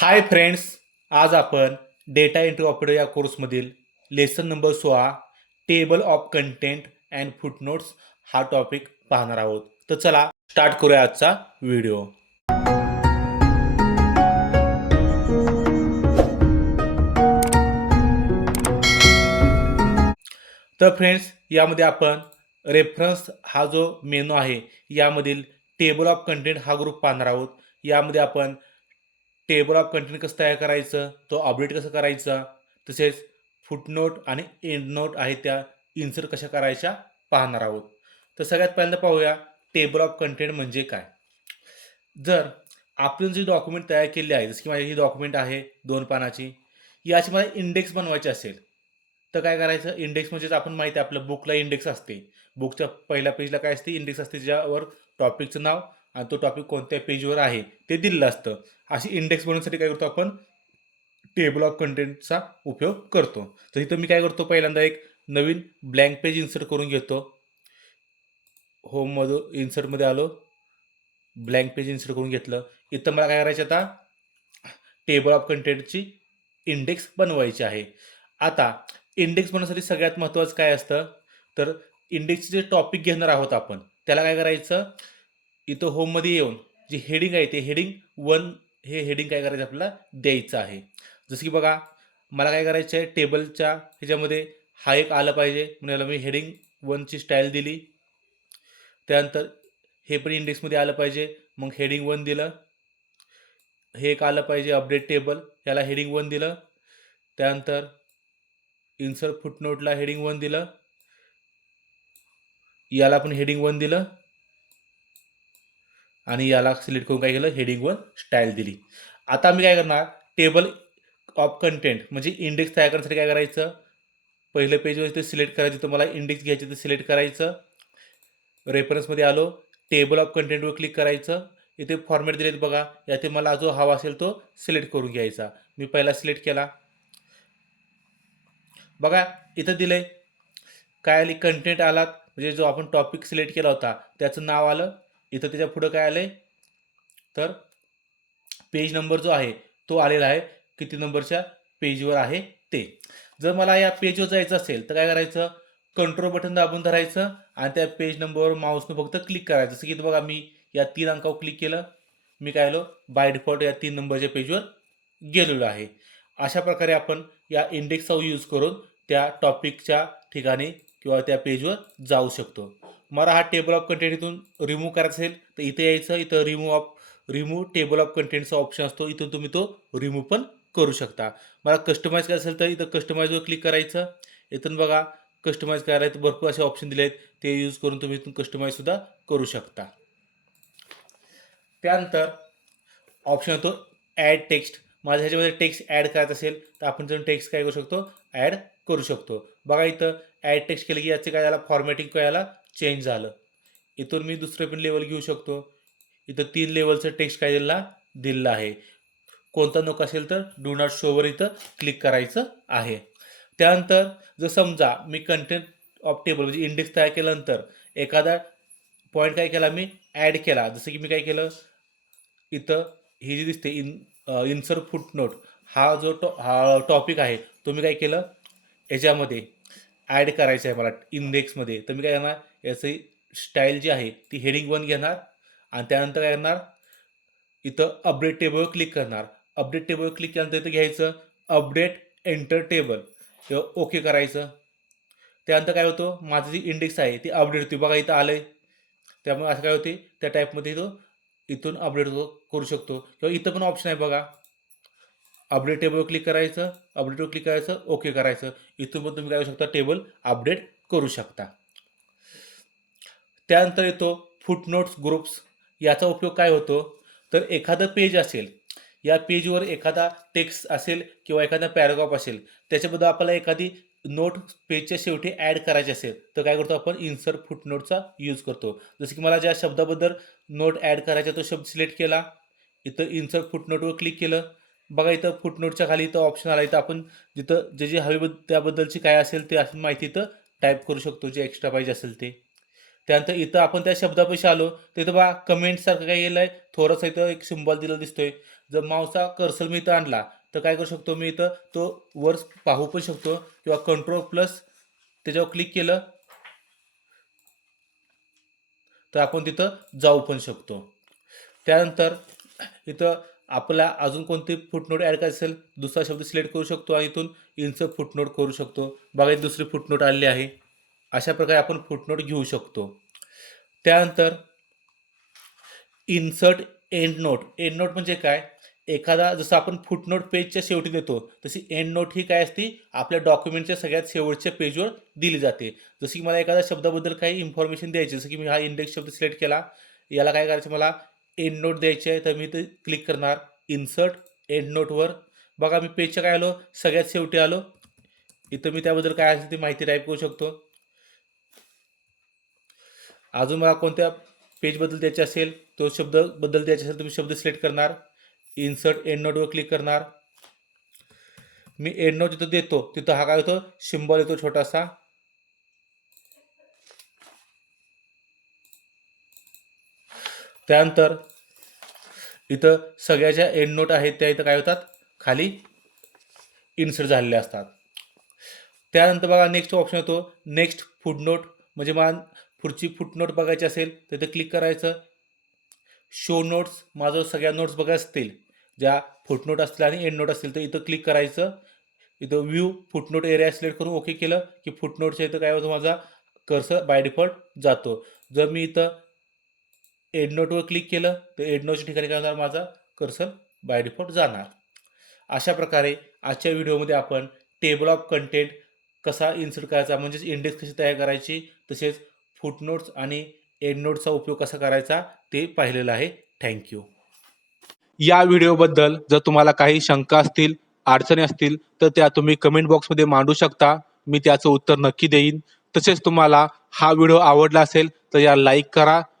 Hi friends आज आपण data entry operator या कोर्समधील लेसन नंबर सोळा table of content and footnotes हा टॉपिक पाहणार आहोत. तर चला स्टार्ट करूया आजचा व्हिडिओ तर फ्रेंड्स यामध्ये आपण रेफरन्स हा जो मेनू आहे यामधील टेबल ऑफ कंटेंट हा ग्रुप पाहणार आहोत. यामध्ये आपण टेबल ऑफ कंटेंट कसं तयार करायचं? तो अपडेट कसं करायचा? तसेच फुटनोट आणि एंड नोट आहे त्या इन्सर्ट कशा करायच्या? पाहणार आहोत. तर सगळ्यात पहिल्यांदा पाहूया टेबल ऑफ कंटेंट म्हणजे काय? जर आपण जी डॉक्युमेंट तयार केली आहे जसं की माझी ही डॉक्युमेंट आहे दोन पानाची याची मला इंडेक्स बनवायची असेल तर काय करायचं? इंडेक्स म्हणजेच आपण माहिती आहे आपल्या बुकला इंडेक्स असते. बुकच्या पहिल्या पेजला काय असते? इंडेक्स असते ज्यावर टॉपिकचं नाव आणि तो टॉपिक कोणत्या पेजवर आहे ते दिलेलं असतं. अशी इंडेक्स बनवण्यासाठी काय करतो आपण? टेबल ऑफ कंटेंटचा उपयोग करतो. तर इथं मी काय करतो? पहिल्यांदा एक नवीन ब्लँक पेज इन्सर्ट करून घेतो. होममधून इन्सर्टमध्ये आलो. ब्लँक पेज इन्सर्ट करून घेतलं. इथं मला काय करायचं आता? टेबल ऑफ कंटेंटची इंडेक्स बनवायची आहे. आता इंडेक्स बनवण्यासाठी सगळ्यात महत्त्वाचं काय असतं? तर इंडेक्सचे जे टॉपिक घेणार आहोत आपण त्याला काय करायचं? इथं होममध्ये येऊन जे हेडिंग आहे ते हेडिंग वन हे हेडिंग काय करायचं आपल्याला? द्यायचं आहे. जसं की बघा मला काय करायचं आहे? टेबलच्या ह्याच्यामध्ये हा एक आलं पाहिजे. म्हणून याला मी हेडिंग वनची स्टाईल दिली. त्यानंतर हे पण इंडेक्समध्ये आलं पाहिजे. मग हेडिंग वन दिलं. हे एक आलं पाहिजे अपडेट टेबल याला हेडिंग वन दिलं. त्यानंतर इन्सर्ट फुटनोटला हेडिंग वन दिलं. याला पण हेडिंग वन दिलं. आणि याला सिलेक्ट करून काय केलं? हेडिंगवर स्टाईल दिली. आता मी काय करणार? टेबल ऑफ कंटेंट म्हणजे इंडेक्स तयार करण्यासाठी काय करायचं? पहिलं पेजवर ते सिलेक्ट करायचं तर मला इंडेक्स घ्यायचं तर सिलेक्ट करायचं. रेफरन्समध्ये आलो टेबल ऑफ कंटेंटवर क्लिक करायचं. इथे फॉर्मॅट दिलेत बघा याते मला जो हवा असेल तो सिलेक्ट करून घ्यायचा. मी पहिला सिलेक्ट केला. बघा इथं दिलंय. काय आली? कंटेंट आलात. म्हणजे जो आपण टॉपिक सिलेक्ट केला होता त्याचं नाव आलं. इथं त्याच्या पुढं काय आलं आहे तर पेज नंबर जो आहे तो आलेला आहे. किती नंबरच्या पेजवर आहे ते. जर मला या पेजवर जायचं असेल तर काय करायचं? कंट्रोल बटन दाबून धरायचं आणि त्या पेज नंबरवर माऊसनं फक्त क्लिक करायचं. जसं की बघा मी या तीन अंकावर क्लिक केलं. मी काय आलो? बाय डिफॉल्ट या तीन नंबरच्या पेजवर गेलेलो आहे. अशा प्रकारे आपण या इंडेक्सचा यूज करून त्या टॉपिकच्या ठिकाणी किंवा त्या पेजवर जाऊ शकतो. मला हा टेबल ऑफ कंटेंट इथून रिमूव्ह करायचा असेल तर इथे यायचं इथं remove of remove table of कंटेंटचा option असतो. इथून तुम्ही तो रिमूव्ह पण करू शकता. मला कस्टमाइज करायचं असेल तर इथं कस्टमाइजवर क्लिक करायचं. इथून बघा कस्टमाइज करायला तर भरपूर असे ऑप्शन दिले आहेत ते यूज करून तुम्ही इथून कस्टमाइजसुद्धा करू शकता. त्यानंतर ऑप्शन येतो ॲड टेक्स्ट माझ्या ह्याच्यामध्ये टेक्स्ट ॲड करायचं असेल तर आपण जर टेक्स्ट काय करू शकतो? ॲड करू शकतो. बघा इथं ॲड टेक्स्ट केलं की याचे काय झालं? फॉर्मॅटिंग काय आला चेंज झालं. इथून मी दुसरं पण लेवल घेऊ शकतो. इथं तीन लेवलचं टेक्स्ट काय दिला? दिलेलं आहे. कोणता नको असेल तर डू नॉट शोवर इथं क्लिक करायचं आहे. त्यानंतर जर समजा मी कंटेंट ऑफ टेबल म्हणजे इंडेक्स तयार केल्यानंतर एखादा पॉईंट काय केला मी? ॲड केला. जसं की मी काय केलं? इथं ही जी दिसते इन इन्सर फुट नोट हा जो टॉ हा टॉपिक आहे तो मी काय केलं? याच्यामध्ये ॲड करायचं आहे मला इंडेक्समध्ये. तर मी काय करणार? याची स्टाईल जी आहे ती हेडिंग वन घेणार आणि त्यानंतर काय करणार? इथं अपडेट टेबलवर क्लिक करणार. अपडेट टेबलवर क्लिक केल्यानंतर इथं घ्यायचं अपडेट एंटर टेबल. किंवा ओके करायचं. त्यानंतर काय होतं? माझं जी इंडेक्स आहे ती अपडेट होती. बघा इथं आलं आहे त्यामुळे असं काय होते? त्या टाईपमध्ये तो इथून अपडेट करू शकतो. किंवा इथं पण ऑप्शन आहे बघा. अपडेट टेबलवर क्लिक करायचं अपडेटवर क्लिक करायचं ओके करायचं. इथून पण तुम्ही काय करू शकता टेबल अपडेट करू शकता. त्यानंतर येतो फुटनोट्स ग्रुप्स याचा उपयोग काय होतो? तर एखादं पेज असेल या पेजवर एखादा टेक्स्ट असेल किंवा एखादा पॅराग्राफ असेल त्याच्याबद्दल आपल्याला एखादी नोट पेजच्या शेवटी ॲड करायची असेल तर काय करतो आपण? इन्सर्ट फुटनोटचा यूज करतो. जसं की मला ज्या शब्दाबद्दल नोट ॲड करायचा तो शब्द सिलेक्ट केला. इथं इन्सर्ट फुटनोटवर क्लिक केलं. बघा इथं फुटनोटच्या खाली इथं ऑप्शन आला. इथं आपण जिथं जे जे हवे त्याबद्दलची काय असेल ते असून माहिती इथं टाईप करू शकतो जे एक्स्ट्रा पाहिजे असेल ते. त्यानंतर इथं आपण त्या शब्दापाशी आलो तर इथं बघा कमेंटसारखं काय गेलं आहे थोडंसं इथं एक सिम्बॉल दिलं दिसतोय. जर माऊसचा कर्सल मी इथं आणला तर काय करू शकतो? मी इथं तो वर पाहू पण शकतो किंवा कंट्रोल प्लस त्याच्यावर क्लिक केलं तर आपण तिथं जाऊ पण शकतो. त्यानंतर इथं आपला अजून कोणती फुटनोट ॲड करायची असेल दुसरा शब्द सिलेक्ट करू शकतो आणि इथून इन्सर्ट फुटनोट करू शकतो. बघा दुसरी फुटनोट आलेली आहे. अशा प्रकारे आपण फुटनोट घेऊ शकतो. त्यानंतर insert end note end note म्हणजे काय? एखादा जसं आपण फुटनोट पेजच्या शेवटी देतो तशी एंड नोट ही काय असती? आपल्या डॉक्युमेंटच्या सगळ्यात शेवटच्या पेजवर दिली जाते. जसं की मला एखाद्या शब्दाबद्दल काही इन्फॉर्मेशन द्यायची जसं की मी हा इंडेक्स शब्द सिलेक्ट केला याला काय करायचं मला? एंड नोट द्यायची आहे तर मी ते क्लिक करणार. इन्सर्ट एंड नोटवर बघा मी पेजच्या काय आलो? सगळ्यात शेवटी आलो. इथं मी त्याबद्दल काय असेल ती माहिती टाईप करू शकतो. अजून मला कोणत्या पेजबद्दल द्यायचे असेल तो शब्दबद्दल द्यायचे असेल तुम्ही शब्द सिलेक्ट करणार. इन्सर्ट एंड नोटवर क्लिक करणार. मी एंड नोट जिथं देतो तिथं हा काय होतो? सिम्बॉल येतो छोटासा. त्यानंतर इथं सगळ्या ज्या एंड नोट आहेत त्या इथं काय होतात? खाली इन्सर्ट झालेल्या असतात. त्यानंतर बघा नेक्स्ट ऑप्शन येतो. नेक्स्ट फुट नोट म्हणजे मला पुढची फुटनोट बघायची असेल तर इथं क्लिक करायचं. शो नोट्स माझं सगळ्या नोट्स बघा असतील. ज्या फुटनोट असतील आणि एंड नोट असतील तर इथं क्लिक करायचं. इथं व्ह्यू फुटनोट एरिया सिलेक्ट करून ओके केलं की फुटनोटच्या इथं काय होतं माझा कर्सर बाय डिफॉल्ट जातो. जर मी इथं एड नोटवर क्लिक केलं तर एड नोटच्या ठिकाणी काय होणार माझा? कर्सर बाय डिफॉल्ट जाणार. अशा प्रकारे आजच्या व्हिडिओमध्ये आपण टेबल ऑफ कंटेंट कसा इन्सर्ट करायचा म्हणजेच इंडेक्स कशी तयार करायची तसेच फुटनोट्स आणि एड नोटचा उपयोग कसा करायचा ते पाहिलेलं आहे. थँक्यू या व्हिडिओबद्दल जर तुम्हाला काही शंका असतील अडचणी असतील तर त्या तुम्ही कमेंट बॉक्समध्ये मांडू शकता. मी त्याचं उत्तर नक्की देईन. तसेच तुम्हाला हा व्हिडिओ आवडला असेल तर या लाईक करा.